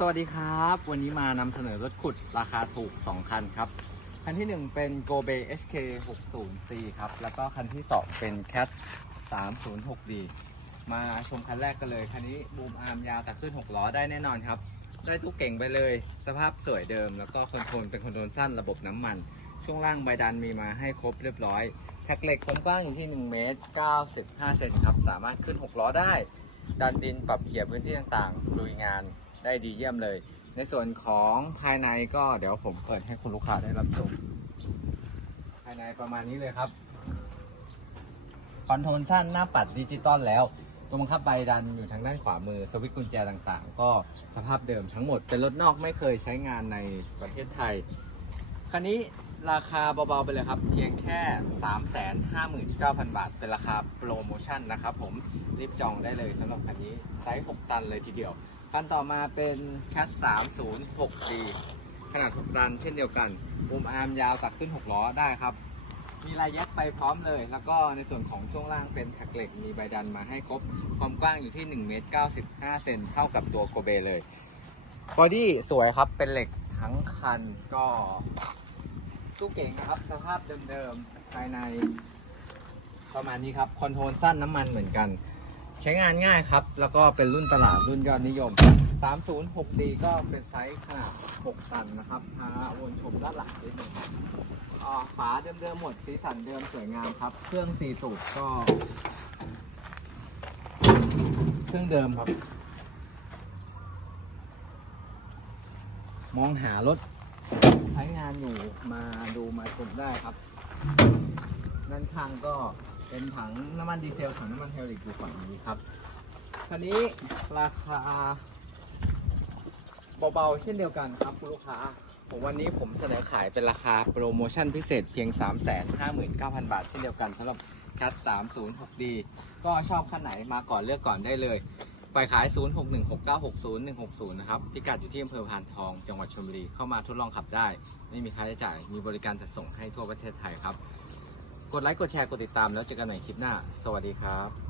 สวัสดีครับ วันนี้มานำเสนอรถขุดราคาถูก 2 คันครับ คันที่ 1 เป็น Go Bay SK 60C ครับ แล้วก็คันที่ 2 เป็น Cat 306D มาชมคันแรกกันเลย คันนี้บูมอาร์มยาวแต่ขึ้น 6 ล้อได้แน่นอนครับ ได้ทุกเก่งไปเลย สภาพสวยเดิม แล้วก็คอนโทรลเป็นคอนโทรลสั้นระบบน้ำมัน ช่วงล่างใบดันมีมาให้ครบเรียบร้อย แท็กเหล็กความกว้างอยู่ที่1เมตร95เซนครับ สามารถขึ้น 6 ล้อได้ ดันดินปรับเขี่ยพื้นที่ต่างๆลุยงาน ได้ดีเยี่ยมเลย ในส่วนของภายในก็เดี๋ยวผมเปิดให้คุณลูกค้าได้รับชมภายในประมาณนี้เลยครับ คอนโทรลสั้นหน้าปัดดิจิตอลแล้ว ตัวบังคับใบดันอยู่ทางด้านขวามือสวิตช์กุญแจต่างๆ ก็สภาพเดิมทั้งหมดเป็นรถนอกไม่เคยใช้งานในประเทศไทย คันนี้ราคาเบาๆไปเลยครับ เพียงแค่ 359,000 บาท เป็นราคาโปรโมชั่นนะครับผมรีบจองได้เลยสำหรับคันนี้ไซส์ 6 ตันเลยทีเดียว คันต่อมาเป็น Cat 306D ขนาด6ตันเช่นเดียวกันบูมอาร์มยาวตัดขึ้น 6 ล้อได้ครับ มีลายแยกไปพร้อมเลย แล้วก็ในส่วนของช่วงล่างเป็นแท็กเหล็กมีใบดันมาให้ครบ ความกว้างอยู่ที่1เมตร95เซนเท่ากับตัวโกเบเลยบอดี้สวยครับเป็นเหล็กทั้งคันก็ตู้เก่งนะครับ สภาพเดิมๆภายใน ประมาณนี้ครับ คอนโทรลสั้นน้ำมันเหมือนกัน ใช้งานง่ายครับ แล้วก็เป็นรุ่นตลาดรุ่นยอดนิยม 306D ก็เป็นไซส์ขนาด 6 ตันนะครับพาวนชมด้านหลังนิดนึงอ่าฝาเดิมๆหมดสีสันเดิมสวยงามครับ เครื่อง4สูบก็ เครื่องเดิมครับ มองหารถใช้งานอยู่มาดูมาชมได้ครับ ด้านข้างก็ เป็นถังน้ำมันดีเซลถังน้ำมันไฮลิกอยู่ฝั่งนี้ครับคันนี้ราคาเบาๆเช่นเดียวกันครับคุณลูกค้าผมวันนี้ผมเสนอขายเป็นราคาโปรโมชั่นพิเศษเพียง 359,000 บาท เช่นเดียวกันสำหรับ CAT 306D ก็ชอบคันไหนมาก่อนเลือกก่อนได้เลยปล่อยขาย 0616960160 นะครับ พิกัดอยู่ที่อำเภอพานทอง จังหวัดชลบุรี เข้ามาทดลองขับได้ ไม่มีค่าใช้จ่าย มีบริการจัดส่งให้ทั่วประเทศไทยครับ กดไลค์ กดแชร์ กดติดตามแล้วเจอกันใหม่คลิปหน้า สวัสดีครับ